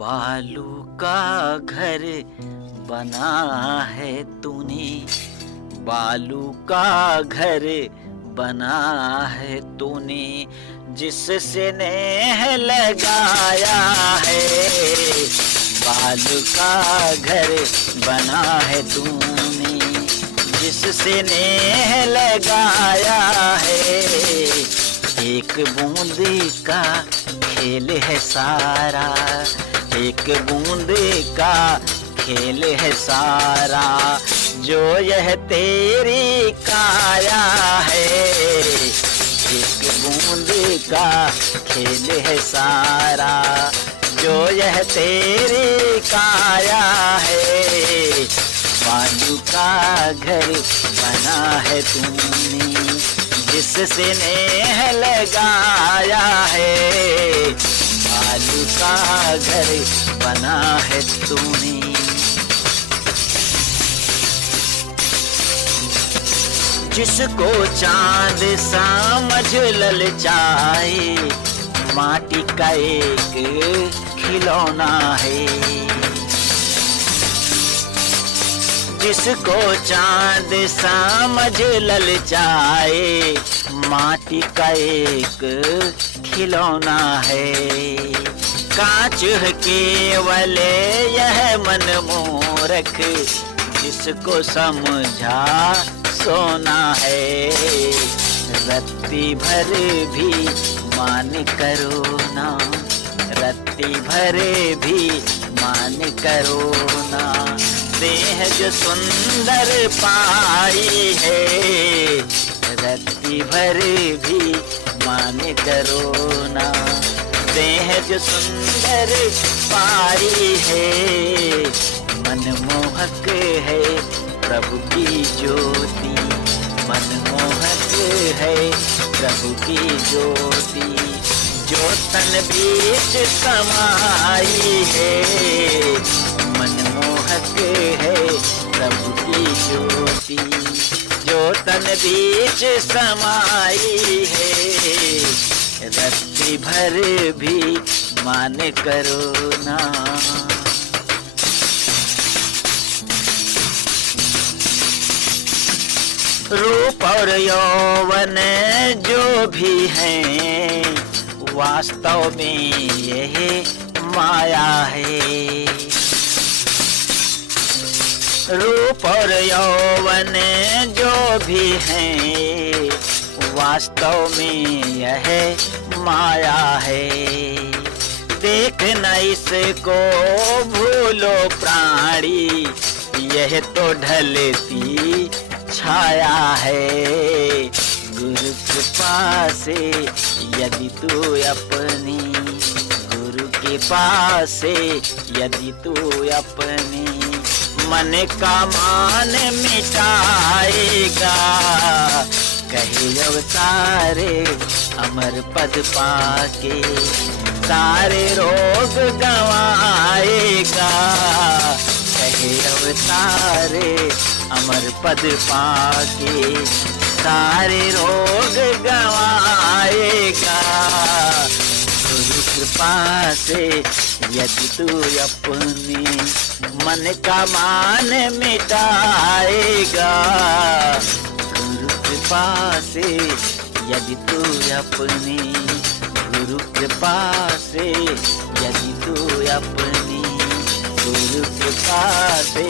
बालू का घर बना है तूने, बालू का घर बना है तूने, जिससे नेह लगाया है। बालू का घर बना है तूने, जिससे नेह लगाया है। एक बूंद का खेल है सारा, एक बूंद का खेल है सारा, जो यह तेरी काया है। एक बूंद का खेल है सारा, जो यह तेरी काया है। बालू का घर बना है तूने, जिससे नेह लगाया है। बालू का घर बना है तूने। जिसको चांद समझ ललचाए, माटी का एक खिलौना है। जिसको चांद समझ ललचाए, माटी का एक खिलौना है। कांच है केवल यह मनमोरख, जिसको समझा सोना है। रत्ती भर भी मान करो ना, रत्ती भर भी मान करो ना, देह जो सुंदर पाई है। रत्ती भर भी मान करो ना, देह जो सुंदर पाई है। मनमोहक है प्रभु की ज्योति, मनमोहक है प्रभु की ज्योति, जो तन बीच समाई है। मनमोहक है प्रभु की ज्योति, जो तन बीच समाई है। रत्ती भर भी मान करो ना। रूप और यौवन जो भी हैं, वास्तव में यह माया है। रूप और यौवन जो भी हैं, वास्तव में यह माया है। देखना इसको भूलो प्राणी, यह तो ढलती छाया है। गुरु कृपा से यदि तू अपनी, गुरु के पास से यदि तू अपनी मन का मान मिटाएगा, कहे अवतारे अमर पद पाके सारे रोग गवाएगा। कहे अवतारे अमर पद पाके सारे रोग गवाएगा। गुरु कृपा से यदि तू अपने मन का मान मिटाएगा, गुरु कृपा से यदि तू अपने, गुरु कृपा से यदि तू अपनी, गुरु कृपा से